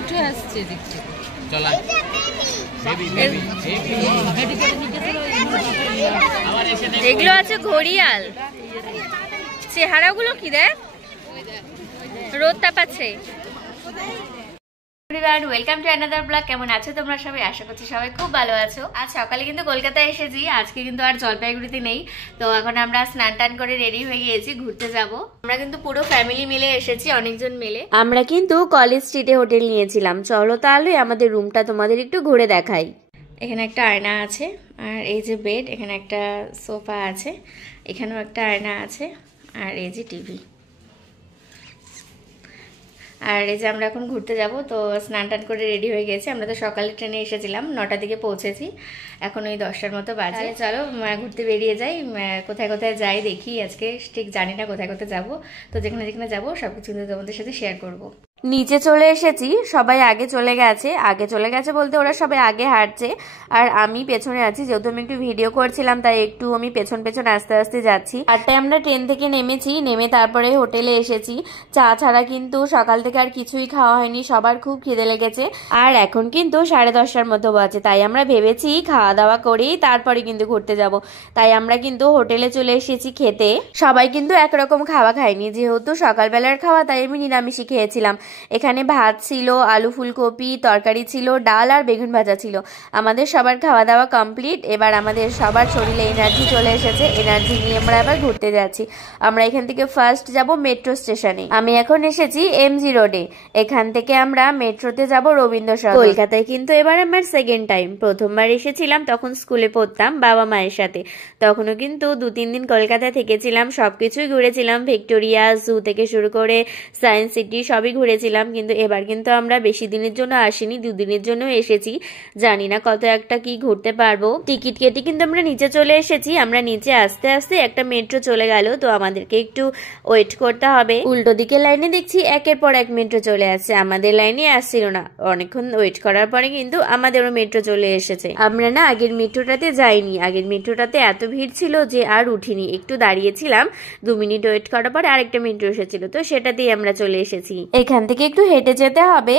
উঠে আসছে দেখছি। এগুলো আছে ঘড়িয়াল, চেহারাগুলো কি দেখ, রোদ তাপাচ্ছে। Welcome to another blog. কেমন আছো তোমরা সবাই? আশা করছি সবাই খুব ভালো আছো। আজ সকালে কিন্তু কলকাতায় এসেছি, আজকে কিন্তু আর জলপাইগুড়িতে নেই। তো এখন আমরা স্নান টান করে রেডি হয়ে গিয়েছি, ঘুরতে যাব। আমরা কিন্তু পুরো ফ্যামিলি মিলে এসেছি, অনেকজন মিলে। আমরা কিন্তু কলেজ স্ট্রিটে হোটেল নিয়েছিলাম। চলো তাহলে আমাদের রুমটা তোমাদের একটু ঘুরে দেখাই। এখানে একটা আয়না আছে, আর এই যে বেড, এখানে একটা সোফা আছে, এখানেও একটা আয়না আছে, আর এই যে টিভি। আর এই যে আমরা এখন ঘুরতে যাব। তো স্নান টান করে রেডি হয়ে গেছি। আমরা তো সকালে ট্রেনে এসেছিলাম, 9টার দিকে পৌঁছেছি, এখন ওই 10টার মতো বাজে। চলো ঘুরতে বেরিয়ে যাই, কোথায় কোথায় যাই দেখি। আজকে ঠিক জানি না কোথায় কোথায় যাব, তো যেখানে যেখানে যাবো সবকিছু কিন্তু তোমাদের সাথে শেয়ার করব। নিচে চলে এসেছি, সবাই আগে চলে গেছে বলতে ওরা সবাই আগে হাঁটছে, আর আমি পেছনে আছি। যেহেতু আমি একটু ভিডিও করছিলাম, তাই একটু আমি পেছন পেছন আস্তে আস্তে যাচ্ছি। 8টায় আমরা ট্রেন থেকে নেমেছি, নেমে তারপরে হোটেলে এসেছি। চা ছাড়া কিন্তু সকাল থেকে আর কিছুই খাওয়া হয়নি, সবার খুব খিদে লেগেছে। আর এখন কিন্তু 10:30টার মতো বাজে, তাই আমরা ভেবেছি খাওয়া দাওয়া করেই তারপরে কিন্তু ঘুরতে যাব। তাই আমরা কিন্তু হোটেলে চলে এসেছি খেতে। সবাই কিন্তু একরকম খাওয়া খায়নি, যেহেতু সকালবেলার খাওয়া, তাই আমি নিরামিষই খেয়েছিলাম। এখানে ভাত ছিল, আলু ফুলকপি তরকারি ছিল, ডাল আর বেগুন ভাজা ছিল। আমাদের সবার খাওয়া দাওয়া কমপ্লিট। এবার আমাদের সবার শরীরে এনার্জি চলে এসেছে, এনার্জি নিয়ে আমরা এবার ঘুরতে যাচ্ছি। আমরা এখান থেকে ফার্স্ট যাব মেট্রো স্টেশনে। আমি এখন এসেছি এমজি রোডে, এখান থেকে আমরা মেট্রোতে যাব রবীন্দ্র সদন। কলকাতায় কিন্তু এবার আমার সেকেন্ড টাইম। প্রথমবার এসেছিলাম তখন স্কুলে পড়তাম বাবা মায়ের সাথে, তখনও কিন্তু 2-3 দিন কলকাতায় থেকেছিলাম, সবকিছুই ঘুরেছিলাম। ভিক্টোরিয়া, জু থেকে শুরু করে সায়েন্স সিটি সবই ঘুরেছিলাম। কিন্তু এবার কিন্তু আমরা বেশি দিনের জন্য আসিনি, 2 দিনের জন্য এসেছি। জানি না কত একটা কি ঘুরতে পারবো। টিকিট কেটে কিন্তু আমরা নিচে চলে এসেছি। আমরা নিচে আস্তে আস্তে একটা মেট্রো চলে গেল, তো আমাদেরকে একটু ওয়েট করতে হবে। উল্টো দিকে লাইনে দেখছি একের পর এক মেট্রো চলে আসছে, আমাদের লাইনে আসছিল না। অনেকক্ষণ ওয়েট করার পরে কিন্তু আমাদেরও মেট্রো চলে এসেছে। আমরা না আগের মেট্রোটাতে যাইনি, আগের মেট্রোটাতে এত ভিড় ছিল যে আর উঠিনি, একটু দাঁড়িয়েছিলাম। 2 মিনিট ওয়েট করার পর আরেকটা মেট্রো এসেছিল, তো সেটাতেই আমরা চলে এসেছি। এখান থেকে একটু হেঁটে যেতে হবে,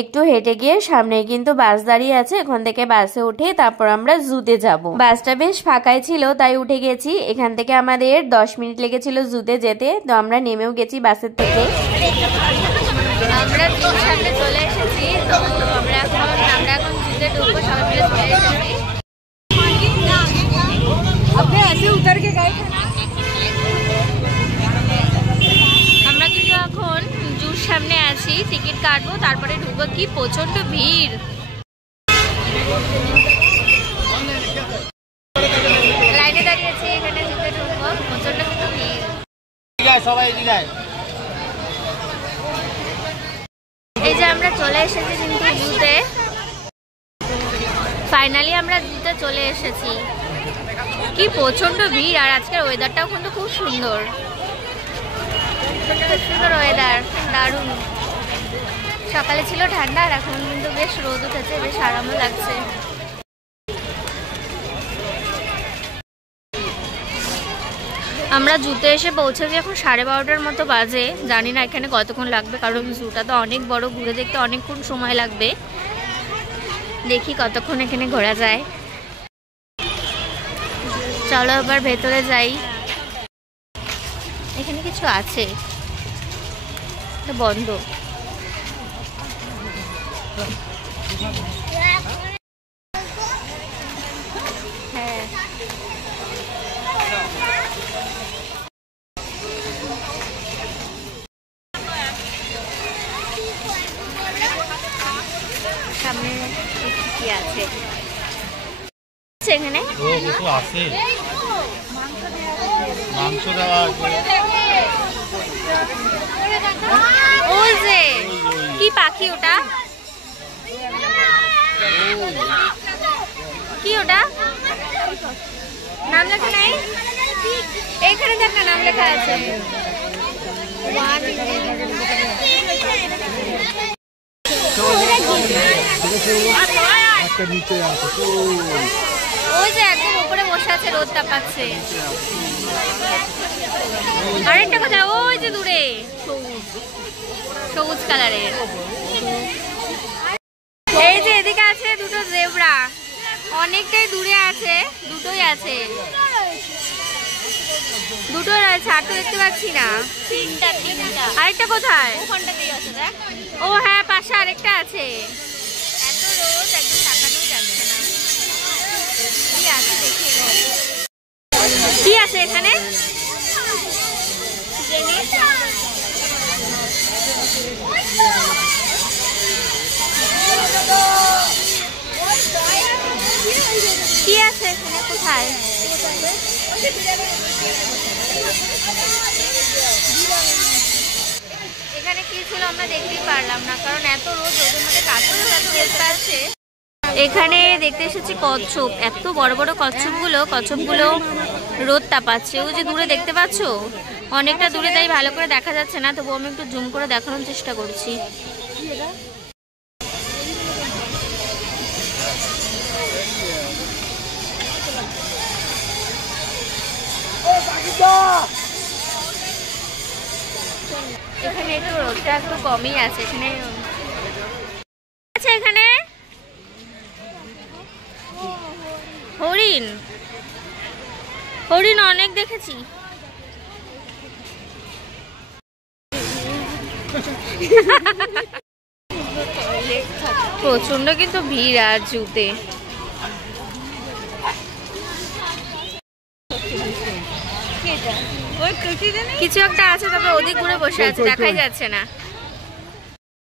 একটু হেঁটে গিয়ে সামনে কিন্তু বাস দাঁড়িয়ে আছে, ওখান থেকে বাসে উঠে তারপর আমরা জুতে যাব। বাসটা বেশ ফাঁকাই ছিল, তাই উঠে গেছি। এখান থেকে আমাদের 10 মিনিট লেগেছিল জুতে যেতে, তো আমরা নেমেও গেছি বাসের থেকে। আমরা সামনে চলে এসেছি, তো আমরা এখন জুতে ঢুকবো, সবাই মিলে চলে এসেছি। আমরা কিন্তু এখন জুর সামনে আছি, টিকিট কাটবো তারপরে ঢুকবো। কি প্রচন্ড ভিড়, লাইনে দাঁড়িয়েছি, এখানে জুতে ঢুকবো, প্রচন্ড কিন্তু ভিড়। এই যে আমরা চলে এসেছি কিন্তু জুতে, ফাইনালি আমরা জুতে চলে এসেছি। কি প্রচন্ড ভিড়, আর আজকের ওয়েদারটাও কিন্তু খুব সুন্দর, সুন্দর ওয়েদার, দারুণ। সকালে ছিল ঠান্ডা, আর এখন কিন্তু বেশ রোদ উঠেছে, বেশ আরামও লাগছে। আমরা জুতে এসে পৌঁছেছি এখন 12:30টার মতো বাজে। জানি না এখানে কতক্ষণ লাগবে, কারণ জুটা তো অনেক বড়, ঘুরে দেখতে অনেকক্ষণ সময় লাগবে। দেখি কতক্ষণ এখানে ঘোরা যায়। চলো এবার ভেতরে যাই। এখানে কিছু আছে, বন্ধ। হ্যাঁ, সামনে কি আছে এখানে? মাংস দেওয়া আছে। ওই যে কি পাখি ওটা, কি ওটা নাম লেখা নাই? এইখানে দেখ না, নাম লেখা আছে। ওই যে একদম উপরে বসে বসে আছে, রোদ তাপাচ্ছে। আরেকটা কোথায়? ওই যে দূরে সবুজ কালারের। এই যে এদিকে আছে দুটো জেব্রা, অনেকটাই দূরে আছে, দুটোই আছে, দুটো রয়েছে, আর তো দেখতে পাচ্ছি না। তিনটা। আরেকটা কোথায়? ও হ্যাঁ, পাশে আরেকটা আছে। এত রোদ একদম তাকানোই যাচ্ছে না। কি আছে দেখি, কি আছে এখানে? কি আছে এখানে? কোথায়? এখানে কি ছিল আমরা দেখতেই পারলাম না, কারণ এত রোদ, রোদের মধ্যে কাছেও এত রোদ আছে। এখানে দেখতে এসেছি কচ্ছপ, এত বড় বড় কচ্ছপগুলো রোদ তাপাচ্ছে। ওই যে দূরে দেখতে পাচ্ছ, অনেকটা দূরে, তাই ভালো করে দেখা যাচ্ছে না, তবু আমি একটু জুম করে দেখানোর চেষ্টা করছি। এখানে একটু রোদটা একটু কমই আছে। এখানে এখানে হরিণ অনেক দেখেছি। প্রচন্ড কিন্তু ভিড় আর জুতে। কিছু একটা আছে, তবে ওদিক ঘুরে বসে আছে, দেখাই যাচ্ছে না।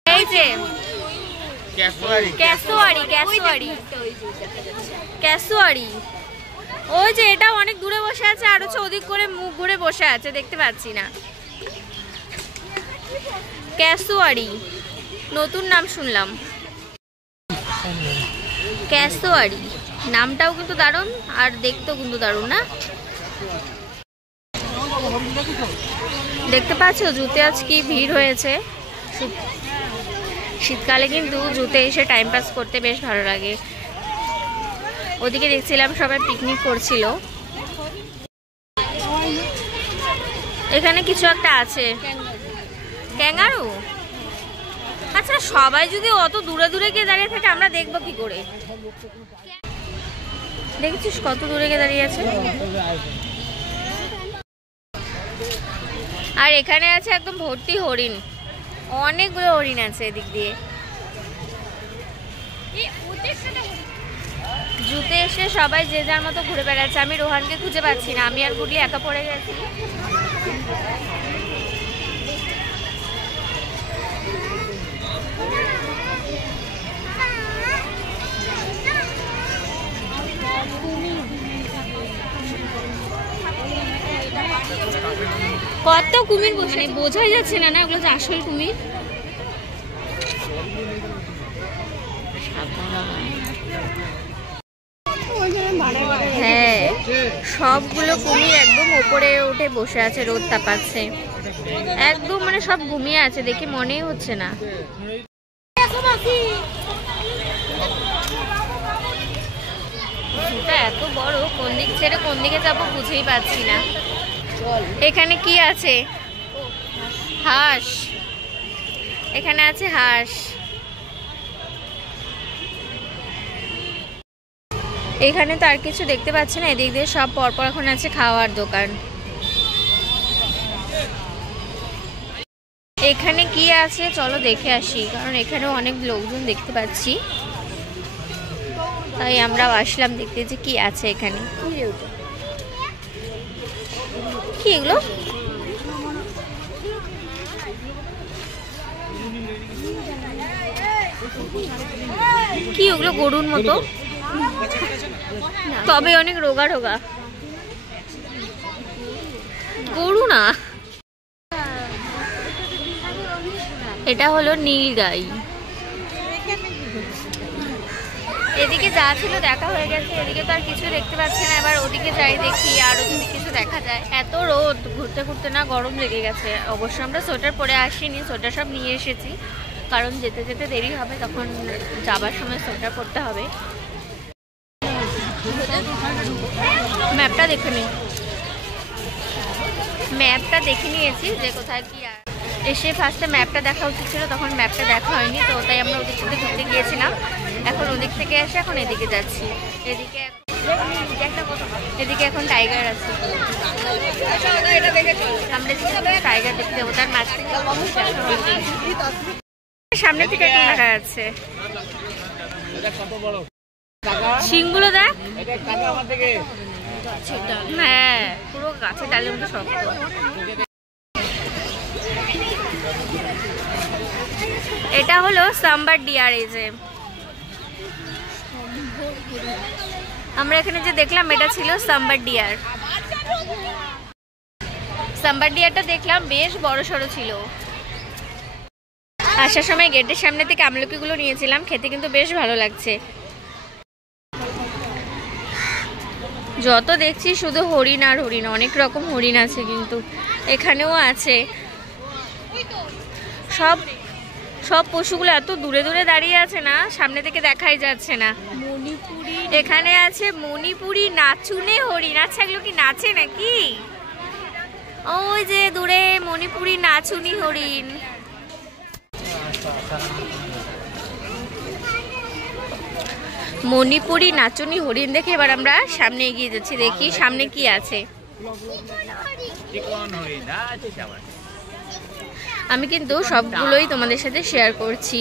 এই যে ক্যাসুয়ারি, ওই যে এটা অনেক দূরে বসে আছে, আর হচ্ছে ওদিক করে মুখ ঘুরে বসে আছে, দেখতে পাচ্ছি না। ক্যাসুয়ারি নতুন নাম শুনলাম, ক্যাসুয়ারি। নামটাও কিন্তু দারুণ, আর দেখতেও কিন্তু দারুণ না? দেখতে পাচ্ছ জুতে আজ কি ভিড় হয়েছে। শীতকালে কিন্তু জুতে এসে টাইম পাস করতে বেশ ভালো লাগে। ওদিকে দেখছিলাম সবাই পিকনিক করছিল। এখানে কিছু একটা আছে, ক্যাঙ্গারু। আচ্ছা, সবাই যদি অত দূরে দূরে গিয়ে দাঁড়িয়ে থাকে, আমরা দেখবো কি করে? দেখছিস কত দূরে গিয়ে দাঁড়িয়ে আছে। আর এখানে আছে একদম ভর্তি হরিণ, অনেকগুলো হরিণ আছে এদিক দিয়ে। জুতে এসে সবাই যে যার মতো ঘুরে বেড়াচ্ছে। আমি রোহানকে খুঁজে পাচ্ছি না, আমি আর গুডলি একা পড়ে গেছি। কত কুমির বসে, বোঝাই যাচ্ছে না ওগুলো যে আসল কুমির। হ্যাঁ, সবগুলো কুমির একদম উপরে উঠে বসে আছে, রোদ তাপাচ্ছে একদম, মানে সব ঘুমিয়ে আছে, দেখে মনেই হচ্ছে না। এত বড়, কোন দিক ছেড়ে কোন দিকে যাবো বুঝেই পাচ্ছি না। এখানে কি আছে? হাঁস। এখানে আছে হাঁস। এখানে তো আর কিছু দেখতে পাচ্ছি না, এদিক দিয়ে সব পরপর এখন আছে খাওয়ার দোকান। এখানে কি আছে চলো দেখে আসি, কারণ এখানেও অনেক লোকজন দেখতে পাচ্ছি, তাই আমরা আসলাম দেখতে যে কি আছে এখানে। কি এগুলো? কি ওগুলো? গরুর মতো, তবে অনেক রোগা রোগা। গরু না, এটা হলো নীলগাই। এদিকে যা ছিল দেখা হয়ে গেছে, এদিকে তো আর কিছু দেখতে পাচ্ছি না। এবার ওদিকে যাই, দেখি আরো যদি কিছু দেখা যায়। এত রোদ, ঘুরতে ঘুরতে না গরম লেগে গেছে। অবশ্য আমরা সোয়েটার পরে আসিনি, সোয়েটার সব নিয়ে এসেছি, কারণ যেতে যেতে দেরি হবে, তখন যাবার সময় সোয়েটার পরতে হবে। ম্যাপটা দেখে নিই, ম্যাপটা দেখে নিয়েছি যে কোথায় কি এসে ফার্স্টে ম্যাপটা দেখা উচিত ছিল, তখন ম্যাপটা দেখা হয়নি, তো তাই আমরা ওদিক থেকে ঘুরতে গিয়েছিলাম। এখন ওদিক থেকে এসে এখন এদিকে যাচ্ছি। এদিকে এখন টাইগার আছে, আমরা টাইগার দেখতে যাবো। তার মাঝ থেকে সামনে থেকে কি দেখা যাচ্ছে, শিংগুলো দেখ। হ্যাঁ, পুরো গাছের ডালের মতো শক্ত। এটা হলো সাম্বার ডিয়ার। এই যে আমরা এখানে যে দেখলাম এটা ছিল সাম্বার ডিয়ার। সাম্বার ডিয়ারটা দেখলাম বেশ বড় সড়ো ছিল। আসার সময় গেটের সামনে থেকে আমলকিগুলো নিয়েছিলাম, খেতে কিন্তু বেশ ভালো লাগছে। যত দেখছি শুধু হরিণ আর হরিণ, অনেক রকম হরিণ আছে, কিন্তু এখানেও আছে। সব সব পশুগুলো এত দূরে দূরে দাঁড়িয়ে আছে না, সামনে থেকে দেখাই যাচ্ছে না। মণিপুরি এখানে আছে, মণিপুরি নাচুনে হরিণ। আচ্ছা, এগুলো কি নাচে নাকি? ওই যে দূরে মণিপুরি নাচুনি হরিণ। মণিপুরি নাচুনি হরিণ দেখে এবার আমরা সামনে এগিয়ে যাচ্ছি, দেখি সামনে কি আছে। আমি কিন্তু সবগুলোই তোমাদের সাথে শেয়ার করছি।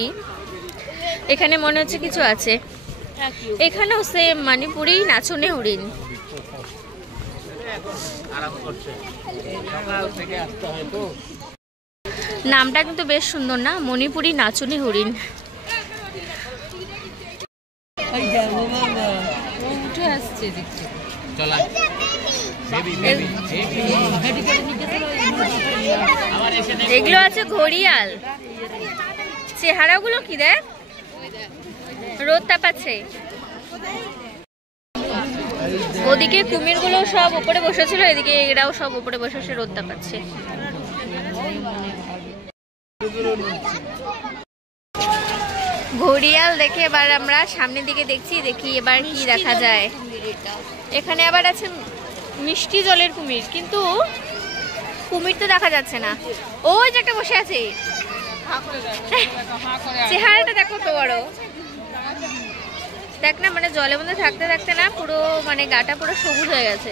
এখানে মনে হচ্ছে কিছু আছে, এখানেও সেম মণিপুরি নাচুনে হরিণ। নামটা কিন্তু বেশ সুন্দর না, মণিপুরি নাচুনি হরিণ। উঠে আসছে দেখতে। এগুলো আছে ঘড়িয়াল। চেহারাগুলো কি দেখ, রোদ তাপাচ্ছে। ওদিকে কুমিরগুলো সব উপরে বসেছিল, এদিকে এরাও সব উপরে বসে রোদ তাপাচ্ছে। ঘড়িয়াল দেখে এবার আমরা সামনের দিকে দেখছি, দেখি এবার কি দেখা যায়। এখানে আবার আছে মিষ্টি জলের কুমির, কিন্তু কুমির তো দেখা যাচ্ছে না। ওই যে একটা বসে আছে, চেহারাটা দেখো তো বড়, দেখ না, মানে জলের মধ্যে থাকতে থাকতে না পুরো মানে গাটা পুরো সবুজ হয়ে গেছে।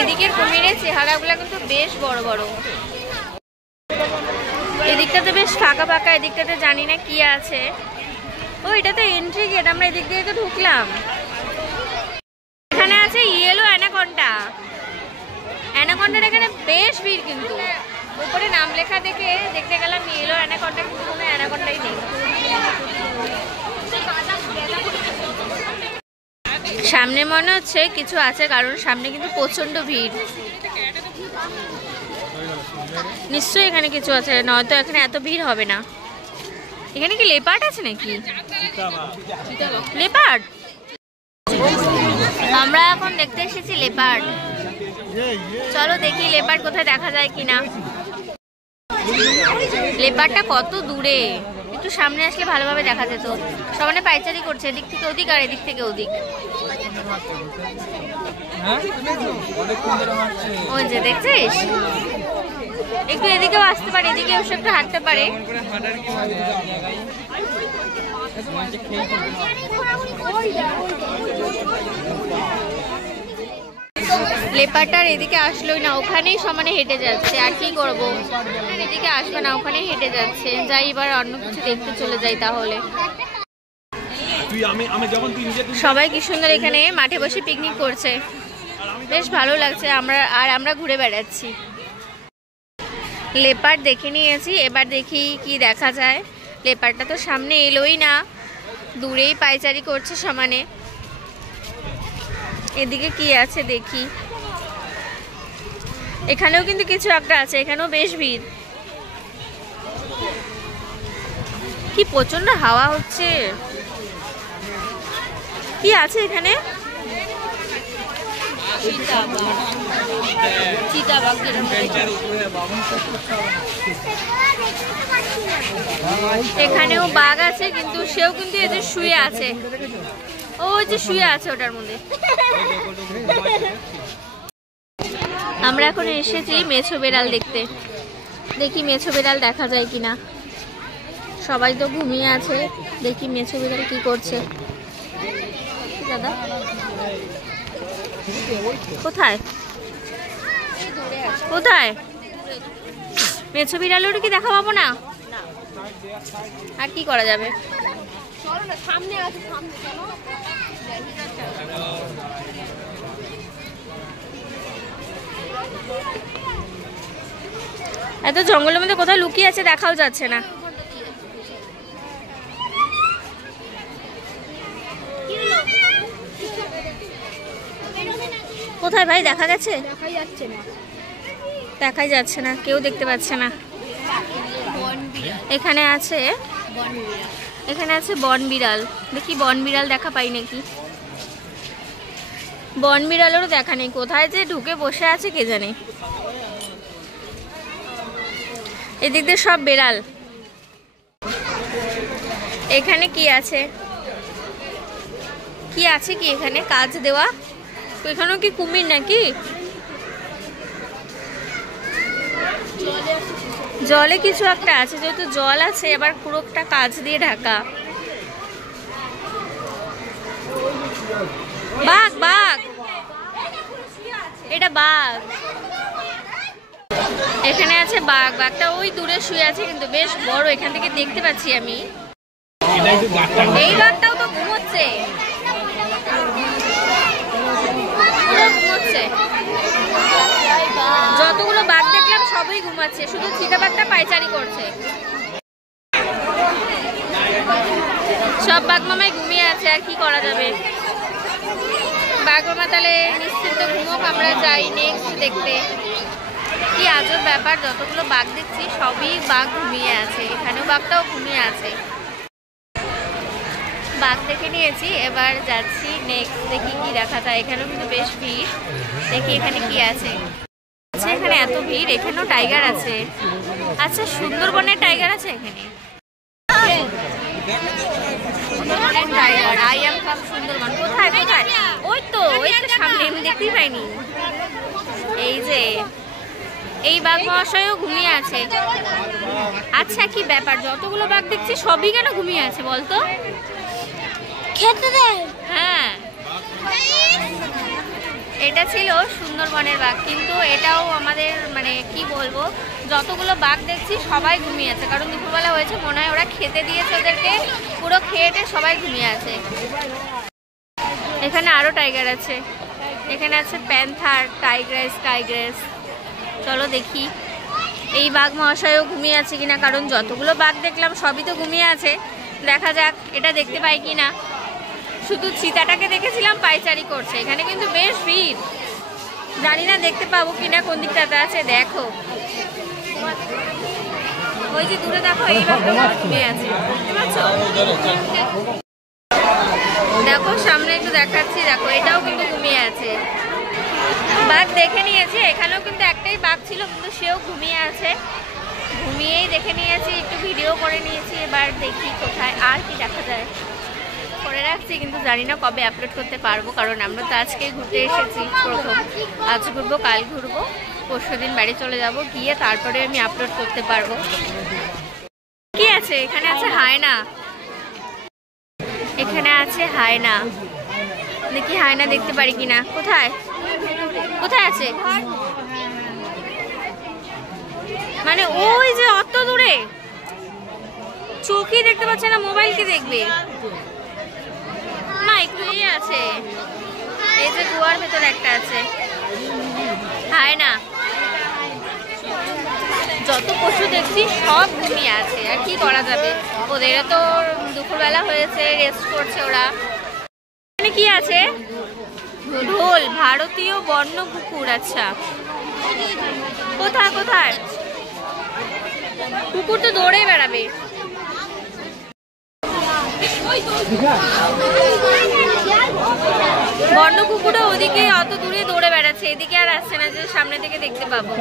এদিকের কুমিরের চেহারাগুলো কিন্তু বেশ বড় বড়। এদিকটাতে বেশ ফাঁকা ফাঁকা, এদিকটাতে জানি না কি আছে। ও, এটা তো এন্ট্রি গেট, আমরা এদিক দিয়ে তো ঢুকলাম। এখানে আছে ইয়েলো অ্যানাকন্ডা। অ্যানাকন্ডার এখানে বেশ ভিড়, কিন্তু উপরে নাম লেখা দেখে দেখতে গেলাম ইয়েলো অ্যানাকন্ডা, কিন্তু কোনো অ্যানাকন্ডাই নেই। সামনে মনে হচ্ছে কিছু আছে, কারণ সামনে কিন্তু প্রচন্ড ভিড়। নিশ্চয়ই এখানে কিছু আছে, নয়তো এখানে এত ভিড় হবে না। এখানে কি লেপার্ড আছে নাকি? লেপার্ড, আমরা এখন দেখতে এসেছি লেপার্ড। চলো দেখি লেপার্ড কোথায় দেখা যায় কিনা। লেপার্ডটা কত দূরে, একটু সামনে আসলে ভালোভাবে দেখা যেত। সবাই পাইচারি করছে, এদিক থেকে ওদিক আর এদিক থেকে ওদিক। ওই যে দেখছিস, একটু এদিকেও আসতে পারে, এদিকেও সে একটু হাঁটতে পারে। লেপারটার এদিকে আসলোই না, ওখানেই সমানে হেঁটে যাচ্ছে। আর কি করবো, এদিকে আসবে না, ওখানেই হেঁটে যাচ্ছে। যাই এবার অন্য কিছু দেখতে চলে যাই তাহলে। সবাই কি সুন্দর এখানে মাঠে বসে পিকনিক করছে, বেশ ভালো লাগছে। আমরা ঘুরে বেড়াচ্ছি। লেপার্ড দেখে নিয়েছি, এবার দেখি কি দেখা যায়। লেপার্ডটা তো সামনে এলোই না, দূরেই পাইচারি করছে সমানে। এদিকে কি আছে দেখি। এখানেও কিন্তু কিছু একটা আছে, এখানেও বেশ ভিড়। কি প্রচন্ড হাওয়া হচ্ছে। কি আছে এখানে? এখানেও বাঘ আছে, কিন্তু সেও কিন্তু এদের শুয়ে আছে। ওই যে শুয়ে আছে ওটার মধ্যে। আমরা এখন এসেছি মেছো বেড়াল দেখতে, দেখি মেছো বেড়াল দেখা যায় কিনা। সবাই তো ঘুমিয়ে আছে, দেখি মেছো বেড়াল কি করছে। দাদা কোথায় কোথায় মেছো বিড়ালের কি দেখা পাবো না? আর কি করা যাবে? এত জঙ্গলের মধ্যে কোথায় লুকিয়ে আছে দেখাও যাচ্ছে না। কোথায় ভাই দেখা গেছে? দেখাই যাচ্ছে না, কেউ দেখতে পাচ্ছে না। এখানে আছে বন বিড়াল, দেখি বন বিড়াল দেখা পাই নাকি। বন বিড়ালেরও দেখা নেই, কোথায় যে ঢুকে বসে আছে কে জানে। এদিক দিয়ে সব বেড়াল। এখানে কি আছে কি এখানে কাজ দেওয়া? এখানেও কি কুমির নাকি? জলে কিছু একটা আছে, যেহেতু জল আছে এবার পুরোটা কাজ দিয়ে ঢাকা। বাঘ বাঘ, এটা বাঘ। এখানে আছে বাঘ, বাঘটা ওই দূরে শুয়ে আছে কিন্তু বেশ বড়, এখান থেকে দেখতে পাচ্ছি আমি। এই বাঘটাও তো ঘুমোচ্ছে, যতগুলো বাঘ দেখলাম সবই ঘুমাচ্ছে, শুধু চিতাবাঘটা পায়চারি করছে। সব বাঘ মামাই ঘুমিয়ে আছে, আর কি করা যাবে। বাঘ মামা তাহলে নিশ্চিন্ত ঘুমোক, আমরা যাই নেক্সট দেখতে। কি আজব ব্যাপার, যতগুলো বাঘ দেখছি সবই বাঘ ঘুমিয়ে আছে, এখানেও বাঘটাও ঘুমিয়ে আছে। বাঘ দেখে নিয়েছি, এবার যাচ্ছি নেক্সট, দেখি কি দেখা যায়। এখানেও কিন্তু বেশ ভিড়, দেখি এখানে কি আছে। আচ্ছা এখানে এত ভিড়, এখানেও টাইগার আছে। আচ্ছা সুন্দরবনের টাইগার আছে এখানে। Tiger I am from Sundarban. কোথায় কোথায়? ওই তো সামনে, আমি দেখতেই পাইনি। এই যে এই বাঘ মহাশয়ও ঘুমিয়ে আছে। আচ্ছা কি ব্যাপার, যতগুলো বাঘ দেখছি সবই কেন ঘুমিয়ে আছে বলতো? খেতে দেয়। হ্যাঁ এটা ছিল সুন্দরবনের বাঘ, কিন্তু এটাও আমাদের মানে কি বলবো, যতগুলো বাঘ দেখছি সবাই ঘুমিয়ে আছে, কারণ দুপুরবেলা হয়েছে মনে হয় ওরা খেতে দিয়েছে ওদেরকে, পুরো খেয়েটে সবাই ঘুমিয়ে আছে। এখানে আরো টাইগার আছে, এখানে আছে প্যান্থার, টাইগ্রেস। চলো দেখি এই বাঘ মহাশয়ও ঘুমিয়ে আছে কিনা, কারণ যতগুলো বাঘ দেখলাম সবই তো ঘুমিয়ে আছে। দেখা যাক এটা দেখতে পাই কিনা। শুধু চিতাটাকে দেখেছিলাম পায়চারি করছে, এখানে কিন্তু বেশ ভিড়, জানি না দেখতে পাবো কিনা। কোন দিকটাতে আছে দেখো, ওই যে দূরে দেখো, এই বাঘটা ঘুমিয়ে আছে, দেখতে পাচ্ছ? দেখো সামনে একটু দেখাচ্ছি, দেখো এটাও কিন্তু ঘুমিয়ে আছে। বাঘ দেখে নিয়েছি, এখানেও কিন্তু একটাই বাঘ ছিল, কিন্তু সেও ঘুমিয়ে আছে। ঘুমিয়েই দেখে নিয়েছি, একটু ভিডিও করে নিয়েছি। এবার দেখি কোথায় আর কি দেখা যায়। করে রাখছি, কিন্তু জানি না কবে আপলোড করতে পারবো, কারণ আমরা তো আজকে ঘুরতে এসেছি প্রথম। আজ ঘুরবো, কাল ঘুরবো, পরশুদিন বাড়ি চলে যাব, গিয়ে তারপরে আমি আপলোড করতে পারবো। কি আছে এখানে? আছে হায়না, এখানে আছে হায়না। দেখি হায়না দেখতে পারি কিনা। কোথায় কোথায় আছে? মানে ওই যে অত দূরে, চোখই দেখতে পাচ্ছে না, মোবাইল কি দেখবে না। একটু আছে, এই যে গুহার ভেতর একটা আছে হায়না। যত পশু দেখছি সব ঘুমিয়ে আছে, আর কি করা যাবে, ওদের তো দুপুরবেলা হয়েছে, রেস্ট করছে ওরা। এখানে কি আছে? ঢোল, ভারতীয় বন্য কুকুর। আচ্ছা কোথায় কোথায়? কুকুর তো দৌড়ে বেড়াবে। বন্য কুকুরও ওদিকে অত দূরে দৌড়ে বেড়াচ্ছে, এদিকে আর আসছে না যে সামনে থেকে দেখতে পাবো।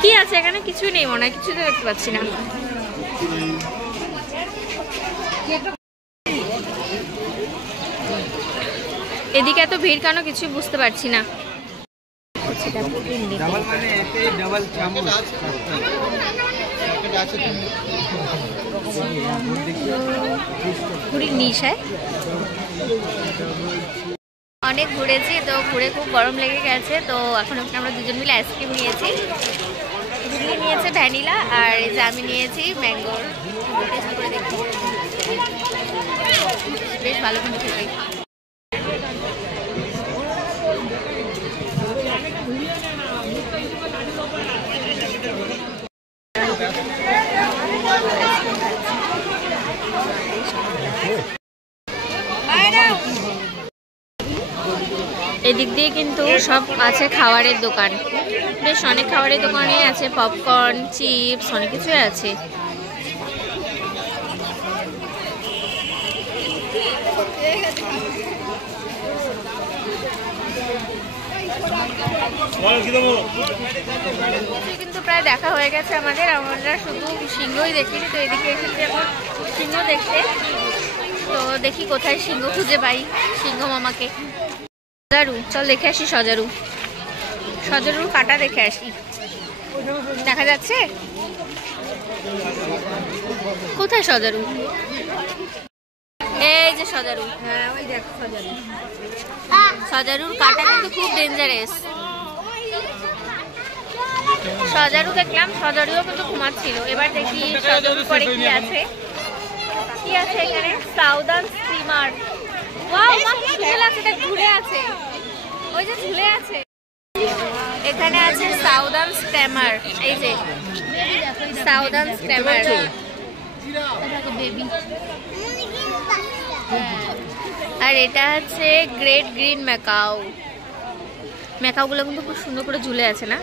কি আছে এখানে? কিছুই নেই মনে হয়, কিছু তো দেখতে পাচ্ছি না। এদিকে এত ভিড় কেন কিছু বুঝতে পারছি না। অনেক ঘুরেছি তো, ঘুরে খুব গরম লেগে গেছে, তো এখন আমরা দুজন মিলে আইসক্রিম নিয়েছি। দিদি নিয়েছে ভ্যানিলা আর এই যে আমি নিয়েছি ম্যাঙ্গোর। টেস্ট করে দেখি, বেশ ভালো কিন্তু খেতে। এদিক দিয়ে কিন্তু সব আছে খাবারের দোকান, বেশ অনেক খাবারের দোকানই আছে, পপকর্ন, চিপস, অনেক কিছুই আছে। কিন্তু প্রায় দেখা হয়ে গেছে আমাদের, আমরা শুধু সিংহই দেখিনি, তো এদিকে এসেছি এখন সিংহ দেখতে। তো দেখি কোথায় সিংহ খুঁজে পাই, সিংহ মামাকে। সজারু, চল দেখে আসি সজারু। সজারুর কাটা দেখে আসি, দেখা যাচ্ছে কোথায় সজারু? এই যে সজারু, ওই দেখ সজারু। সজারুর কাটা কিন্তু খুব ডেঞ্জারাস। সজারু দেখলাম, সজারুও কিন্তু ঘুমাচ্ছিল। এবার দেখি সজারুর পরে কি আছে। কি আছে এখানে? Southern steamer. ওয়াও, মা কি সুন্দর লাগছে, এটা ঝুলে আছে, ওই যে ঝুলে আছে। এখানে আছে সাউদার্ন স্ট্যামার, এই যে সাউদার্ন স্ট্যামার। আর এটা আছে গ্রেট গ্রিন ম্যাকাও। ম্যাকাওগুলো কিন্তু খুব সুন্দর করে ঝুলে আছে না,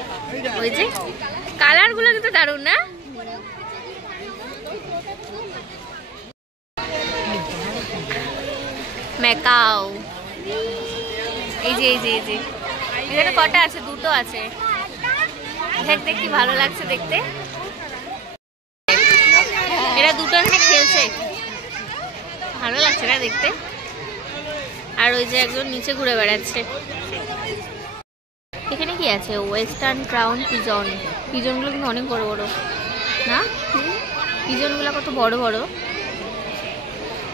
ওই যে কালারগুলো কিন্তু দারুণ না? ম্যাকাও, এই যে এই যে এই যে এখানে কটা আছে? দুটো আছে। দেখতে কি ভালো লাগছে দেখতে। এরা দুটো এখানে খেলছে, ভালো লাগছে না দেখতে। আর ওই যে একজন নিচে ঘুরে বেড়াচ্ছে। এখানে কি আছে? Western crown pigeon. পিজনগুলো কিন্তু অনেক বড় বড় না? পিজনগুলো কত বড় বড়।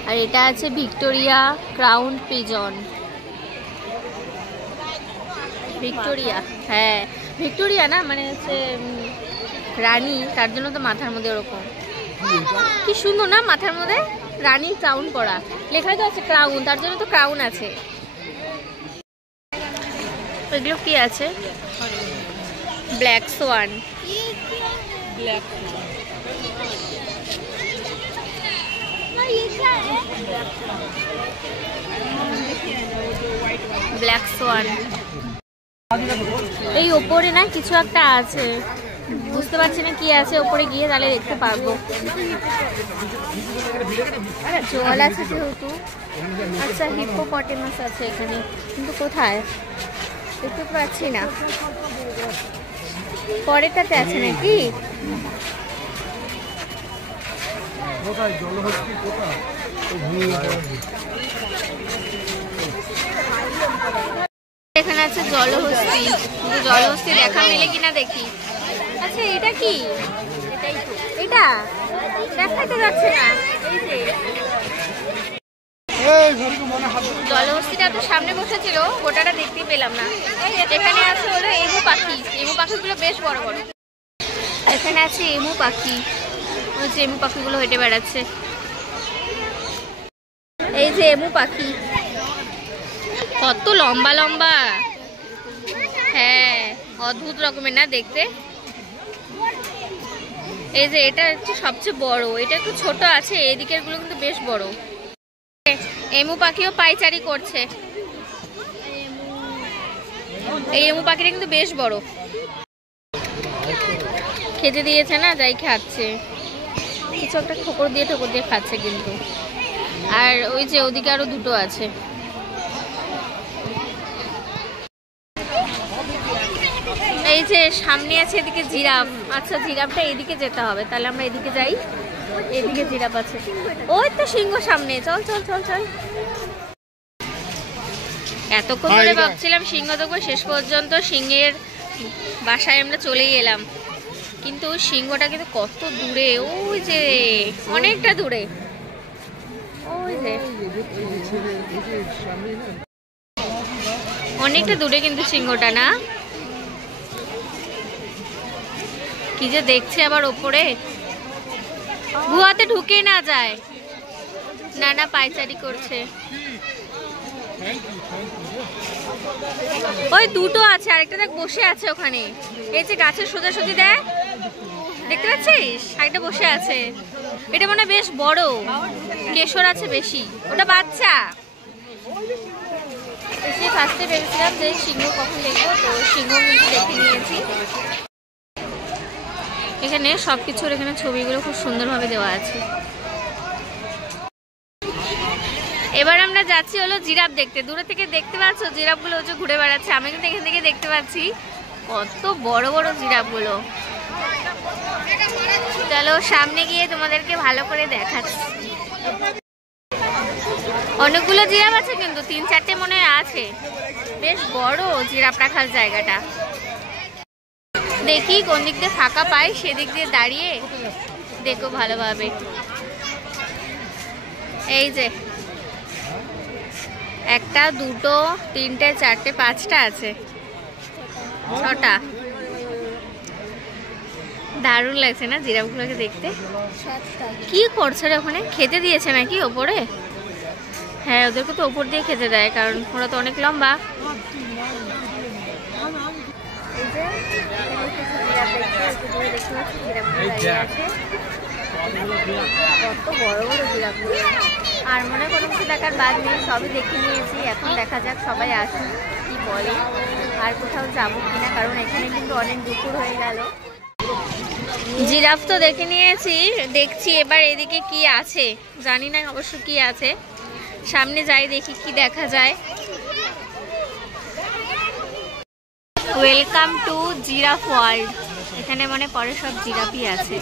আর এটা আছে ভিক্টোরিয়া ক্রাউন পিজন। ভিক্টোরিয়া, হ্যাঁ ভিক্টোরিয়া না, মানে হচ্ছে রানী, তার জন্য তো মাথার মধ্যে ওরকম। কি সুন্দর না, মাথার মধ্যে রানী ক্রাউন পরা, লেখা তো আছে ক্রাউন, তার জন্য তো ক্রাউন আছে। এগুলো কি আছে? Black Schwann. Black Schwann. এই ওপরে না কিছু একটা আছে, বুঝতে পারছি না কি আছে, ওপরে গিয়ে তাহলে দেখতে পারবো। জল আছে যেহেতু। আচ্ছা, হিপোপটেমাস আছে এখানে, কিন্তু কোথায় দেখতে পাচ্ছি না। পরেরটাতে আছে নাকি? এখানে আছে জলহস্তি, কিন্তু জলহস্তি দেখা মেলে কিনা দেখি। আচ্ছা এটা কি? এটা দেখাতে যাচ্ছে না। এই যে জলহস্তিটা তো সামনে বসেছিল, গোটাটা দেখতেই পেলাম না। এখানে আছে হলো এমু পাখি। এমু পাখিগুলো বেশ বড় বড়। এখানে আছে এমু পাখি, ওই যে এমু পাখিগুলো হেঁটে বেড়াচ্ছে। এই যে এমু পাখি, কত লম্বা লম্বা। হ্যাঁ, অদ্ভুত রকমের না দেখতে। এই যে এটা হচ্ছে সবচেয়ে বড়, এটা একটু ছোট আছে, এদিকের গুলো কিন্তু বেশ বড়। এমু পাখিও পাইচারি করছে। এই এমু পাখিটা কিন্তু বেশ বড়, খেতে দিয়েছে না, যাই খাচ্ছে। কিছু একটা ঠোকর দিয়ে খাচ্ছে কিন্তু। আর ওই যে ওদিকে আরো দুটো আছে। এই যে সামনে আছে এদিকে জিরাফ। আচ্ছা, জিরাফটা এদিকে যেতে হবে, তাহলে আমরা এদিকে যাই। এদিকে জিরাফ আছে, ওই তো সিংহ সামনে। চল চল চল চল। এতক্ষণ ধরে ভাবছিলাম সিংহ দেখবো, শেষ পর্যন্ত সিংহের বাসায় আমরা চলেই এলাম। কিন্তু সিংহটা কিন্তু কত দূরে, ওই যে অনেকটা দূরে, ওই যে অনেকটা দূরে কিন্তু সিংহটা, না কি যে দেখছে আবার ওপরে, গুহাতে ঢুকে না যায়, না না পায়চারি করছে। ওই দুটো আছে, আরেকটা দেখ বসে আছে ওখানে, এই যে গাছের সোজাসুজি দেখ, দেখতে পাচ্ছিস আরেকটা বসে আছে, এটা মনে বেশ বড়, কেশর আছে বেশি, ওটা বাচ্চা। এসে ফার্স্টে ভেবেছিলাম যে সিংহ কখন দেখবো, তো সিংহ কিন্তু দেখে নিয়েছি। এখানে সবকিছুর এখানে ছবিগুলো খুব সুন্দরভাবে দেওয়া আছে। এবার আমরা যাচ্ছি হলো জিরাফ দেখতে। দূরে থেকে দেখতে পাচ্ছ জিরাফগুলো হচ্ছে ঘুরে বেড়াচ্ছে, আমি কিন্তু এখান থেকে দেখতে পাচ্ছি কত বড় বড় জিরাফগুলো। চলো সামনে গিয়ে তোমাদেরকে ভালো করে দেখাচ্ছি। অনেকগুলো জিরাফ আছে, কিন্তু 3-4টে মনে হয় আছে, বেশ বড় জিরাফ রাখার জায়গাটা। দেখি কোন দিক দিয়ে ফাঁকা পাই, সেদিক দিয়ে দাঁড়িয়ে দেখো ভালোভাবে। এই যে 1টা 2টো 3টে 4টে 5টা আছে, 6টা। দারুণ লাগছে না জিরাফগুলোকে দেখতে? কি করছে রে ওখানে? খেতে দিয়েছে নাকি ওপরে? হ্যাঁ, ওদেরকে তো ওপর দিয়ে খেতে দেয়, কারণ ওরা তো অনেক লম্বা। কত বড় বড় জিরাফগুলো, আর মনে কোনো কিছু দেখার বাদ নেই, সবই দেখে নিয়েছি। এখন দেখা যাক সবাই আসুন কি বলে, আর কোথাও যাবো কিনা, কারণ এখানে কিন্তু অনেক দুপুর হয়ে গেল। জিরাফ তো দেখে নিয়েছি, দেখছি এবার এদিকে কি আছে, জানি না অবশ্য কি আছে, সামনে যাই দেখি কি দেখা যায়। Welcome to giraffe world. এখানে মনে পরে সব জিরাফই আছে।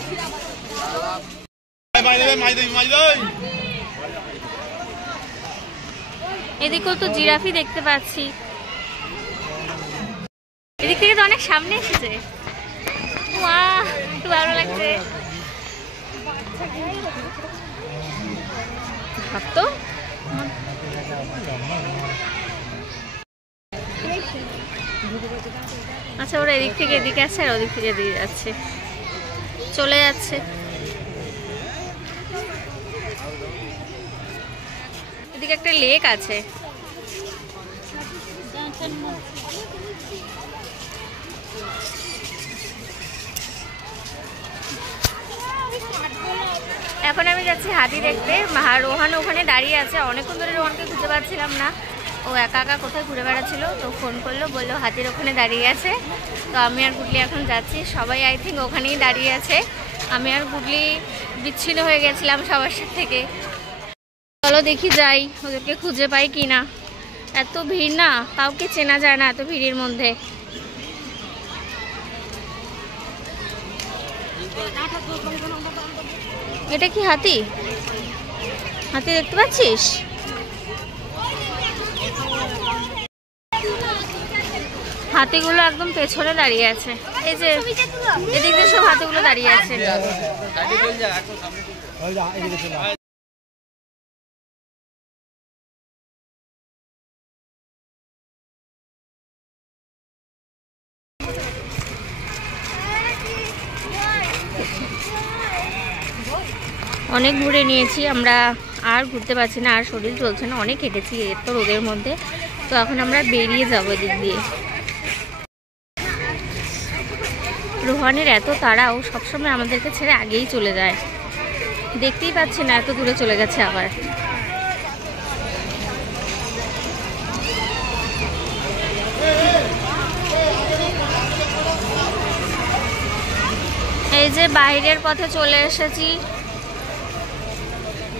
এদিকেও তো জিরাফই দেখতে পাচ্ছি, এদিক থেকে তো অনেক সামনে এসেছে। বাহ, একটু ভালো লাগছে। তো আচ্ছা, ওরা এদিক থেকে এদিকে আসছে আর ওদিক থেকে এদিকে যাচ্ছে, চলে যাচ্ছে। এদিকে একটা লেক আছে। এখন আমি যাচ্ছি হাতি দেখতে। রোহান ওখানে দাঁড়িয়ে আছে, অনেকক্ষণ ধরে রোহানকে খুঁজে পাচ্ছিলাম না, ও একা একা কোথায় ঘুরে বেড়াচ্ছিল, তো ফোন করলো, বললো হাতির ওখানে দাঁড়িয়ে আছে। তো আমি আর গুডলি এখন যাচ্ছি, সবাই আই থিঙ্ক ওখানেই দাঁড়িয়ে আছে। আমি আর গুডলি বিচ্ছিন্ন হয়ে গেছিলাম সবার সাথে থেকে। চলো দেখি যাই, ওদেরকে খুঁজে পাই কি না। এত ভিড় না, কাউকে চেনা যায় না এত ভিড়ের মধ্যে। এটা কি হাতি? হাতি দেখতে পাচ্ছিস? হাতিগুলো একদম পেছনে দাঁড়িয়ে আছে, এই যে এদিক দিয়ে সব হাতিগুলো দাঁড়িয়ে আছে। অনেক ঘুরে নিয়েছি আমরা, আর ঘুরতে পারছি না, আর শরীর চলছে না, অনেক হেঁটেছি এত রোদের মধ্যে। তো এখন আমরা বেরিয়ে যাবো এদিক দিয়ে। রোহানের এত তাড়া, ও সবসময় আমাদেরকে ছেড়ে আগেই চলে যায়, দেখতেই পাচ্ছি না এত দূরে চলে গেছে আবার। এই যে বাইরের পথে চলে এসেছি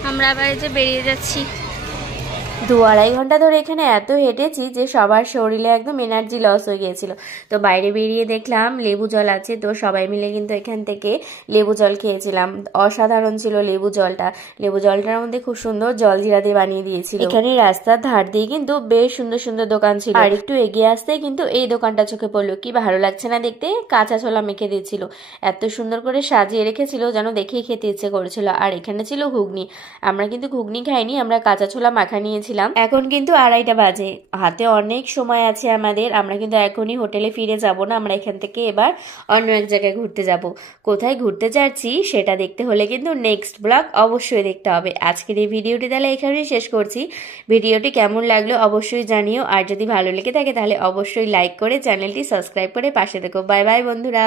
আমরা, আবার এই যে বেরিয়ে যাচ্ছি। 2-2.5 ঘন্টা ধরে এখানে এত হেঁটেছি যে সবার শরীরে একদম এনার্জি লস হয়ে গিয়েছিল। তো বাইরে বেরিয়ে দেখলাম লেবু জল আছে, তো সবাই মিলে কিন্তু এখান থেকে লেবু জল খেয়েছিলাম। অসাধারণ ছিল লেবু জলটা। লেবু জলটার মধ্যে খুব সুন্দর জলজিরা দিয়ে বানিয়ে দিয়েছিল। এখানে রাস্তার ধার দিয়ে কিন্তু বেশ সুন্দর সুন্দর দোকান ছিল। আর একটু এগিয়ে আসতে কিন্তু এই দোকানটা চোখে পড়লো, কি ভালো লাগছে না দেখতে, কাঁচা ছোলা মেখে দিয়েছিল, এত সুন্দর করে সাজিয়ে রেখেছিল যেন দেখেই খেতে ইচ্ছে করেছিল। আর এখানে ছিল ঘুগনি, আমরা কিন্তু ঘুগনি খাইনি, আমরা কাঁচা ছোলা মাখা নিয়েছিলাম। এখন কিন্তু 2:30 বাজে, হাতে অনেক সময় আছে আমাদের। আমরা কিন্তু এখনই হোটেলে ফিরে যাব না, আমরা এখান থেকে এবার অন্য এক জায়গায় ঘুরতে যাব। কোথায় ঘুরতে যাচ্ছি সেটা দেখতে হলে কিন্তু নেক্সট ব্লগ অবশ্যই দেখতে হবে। আজকের এই ভিডিওটি তাহলে এখানেই শেষ করছি। ভিডিওটি কেমন লাগলো অবশ্যই জানিও, আর যদি ভালো লেগে থাকে তাহলে অবশ্যই লাইক করে চ্যানেলটি সাবস্ক্রাইব করে পাশে থেকো। বাই বাই বন্ধুরা।